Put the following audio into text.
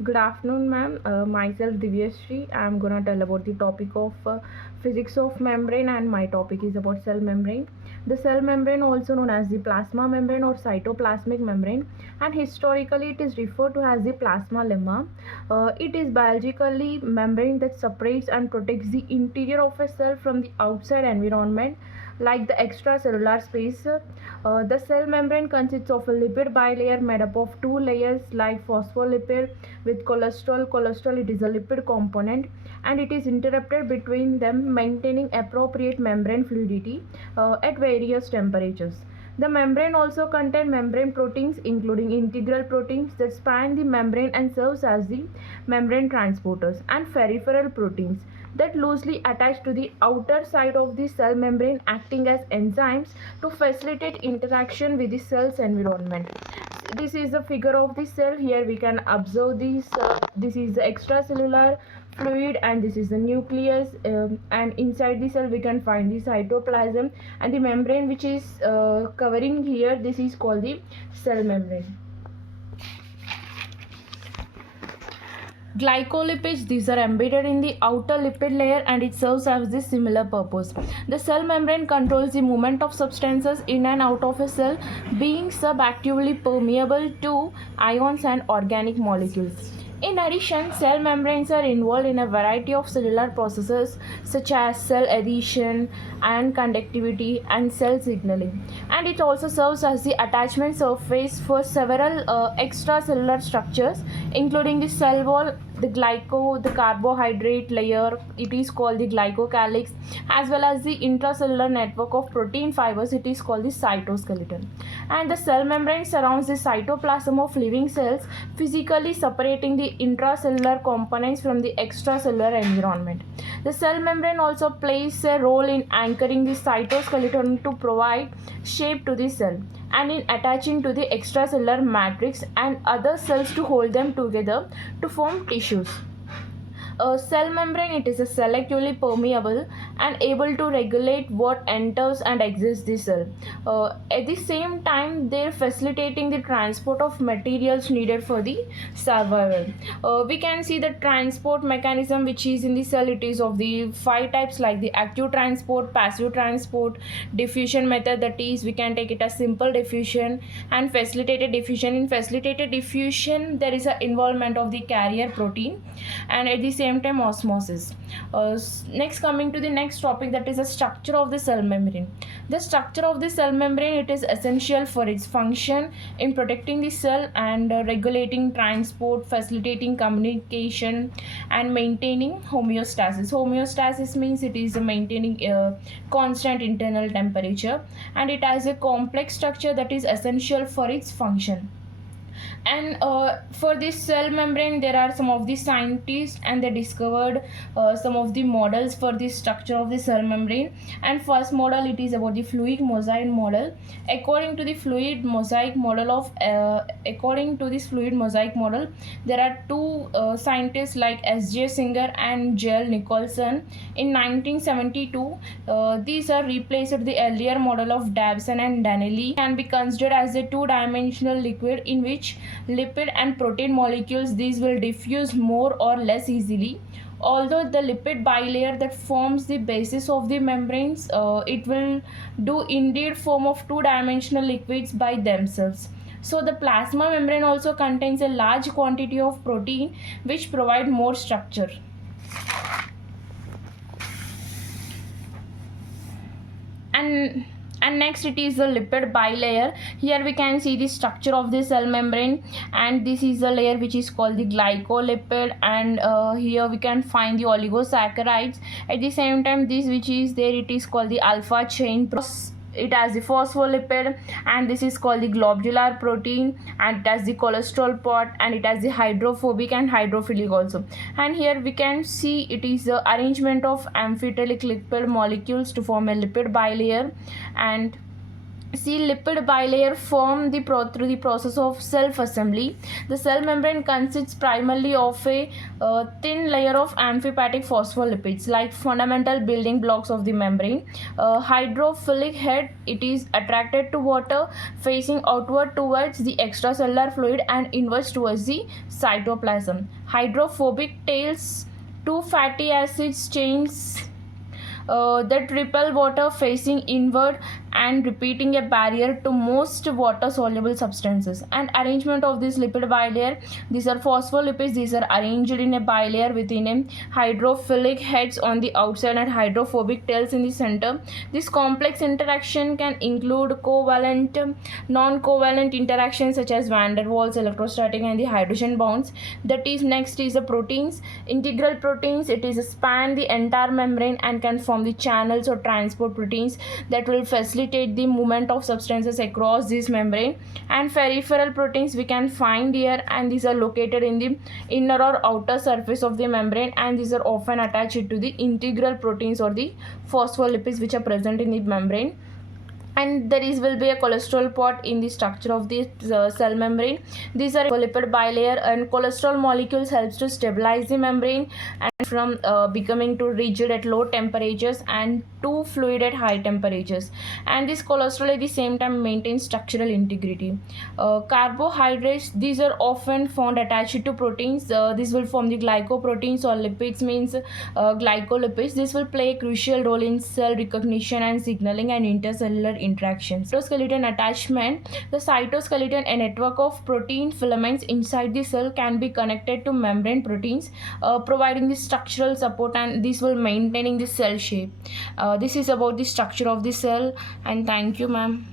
Good afternoon, ma'am. Myself Divyasree. I'm gonna tell about the topic of physics of membrane, and my topic is about cell membrane. The cell membrane, also known as the plasma membrane or cytoplasmic membrane, and historically it is referred to as the plasma lemma. It is biologically membrane that separates and protects the interior of a cell from the outside environment, like the extracellular space. The cell membrane consists of a lipid bilayer made up of two layers like phospholipid with cholesterol. Cholesterol, it is a lipid component, and it is interrupted between them, maintaining appropriate membrane fluidity at various temperatures. The membrane also contains membrane proteins, including integral proteins that span the membrane and serves as the membrane transporters, and peripheral proteins that loosely attach to the outer side of the cell membrane, acting as enzymes to facilitate interaction with the cell's environment. This is the figure of the cell. Here we can observe this is the extracellular fluid, and this is the nucleus, and inside the cell we can find the cytoplasm, and the membrane which is covering here, this is called the cell membrane. Glycolipids, these are embedded in the outer lipid layer, and it serves as this similar purpose. The cell membrane controls the movement of substances in and out of a cell, being subactively permeable to ions and organic molecules. In addition, cell membranes are involved in a variety of cellular processes such as cell adhesion and conductivity and cell signaling. And it also serves as the attachment surface for several extracellular structures, including the cell wall, the carbohydrate layer, it is called the glycocalyx, as well as the intracellular network of protein fibers, it is called the cytoskeleton. And the cell membrane surrounds the cytoplasm of living cells, physically separating the intracellular components from the extracellular environment. The cell membrane also plays a role in anchoring the cytoskeleton to provide shape to the cell, and in attaching to the extracellular matrix and other cells to hold them together to form tissues. A cell membrane, it is a selectively permeable and able to regulate what enters and exits the cell. At the same time, they're facilitating the transport of materials needed for the survival. We can see the transport mechanism which is in the cell. It is of the five types, like the active transport, passive transport, diffusion method, that is we can take it as simple diffusion, and facilitated diffusion. In facilitated diffusion, there is a involvement of the carrier protein, and at the same time osmosis. Next, coming to the next topic, that is the structure of the cell membrane. The structure of the cell membrane, it is essential for its function in protecting the cell and regulating transport, facilitating communication, and maintaining homeostasis. Homeostasis means it is maintaining a constant internal temperature, and it has a complex structure that is essential for its function. And for this cell membrane, there are some of the scientists, and they discovered some of the models for the structure of the cell membrane. And first model, it is about the fluid mosaic model. According to this fluid mosaic model, there are two scientists like S.J. Singer and J.L. Nicholson in 1972. These are replaced the earlier model of Davison and Danelli, can be considered as a two-dimensional liquid in which lipid and protein molecules, these will diffuse more or less easily. Although the lipid bilayer that forms the basis of the membranes, it will do indeed form of two-dimensional liquids by themselves. So the plasma membrane also contains a large quantity of protein which provide more structure. and and next, it is the lipid bilayer. Here we can see the structure of the cell membrane, and this is the layer which is called the glycolipid, and here we can find the oligosaccharides. At the same time, this which is there, it is called the alpha chain. It has the phospholipid, and this is called the globular protein, and it has the cholesterol part, and it has the hydrophobic and hydrophilic also. And here we can see it is the arrangement of amphiphilic lipid molecules to form a lipid bilayer. And See, lipid bilayer form through the process of self-assembly. The cell membrane consists primarily of a thin layer of amphipathic phospholipids, like fundamental building blocks of the membrane. Hydrophilic head, it is attracted to water, facing outward towards the extracellular fluid and inwards towards the cytoplasm. Hydrophobic tails, two fatty acids chains that repel water facing inward and repeating a barrier to most water soluble substances. And arrangement of this lipid bilayer, these are phospholipids, these are arranged in a bilayer within a hydrophilic heads on the outside and hydrophobic tails in the center. This complex interaction can include covalent, non-covalent interactions such as van der Waals, electrostatic, and the hydrogen bonds. That is, next is the proteins. Integral proteins, it is span the entire membrane and can form the channels or transport proteins that will facilitate the movement of substances across this membrane. And peripheral proteins we can find here, and these are located in the inner or outer surface of the membrane, and these are often attached to the integral proteins or the phospholipids which are present in the membrane. And there is will be a cholesterol pot in the structure of the cell membrane. These are lipid bilayer, and cholesterol molecules helps to stabilize the membrane and from becoming too rigid at low temperatures and too fluid at high temperatures. And this cholesterol at the same time maintains structural integrity. Carbohydrates, these are often found attached to proteins. This will form the glycoproteins, or lipids means glycolipids. This will play a crucial role in cell recognition and signaling and intercellular interactions. Cytoskeleton attachment, the cytoskeleton, a network of protein filaments inside the cell, can be connected to membrane proteins, providing the structural support, and this will maintaining the cell shape. This is about the structure of the cell, and thank you, ma'am.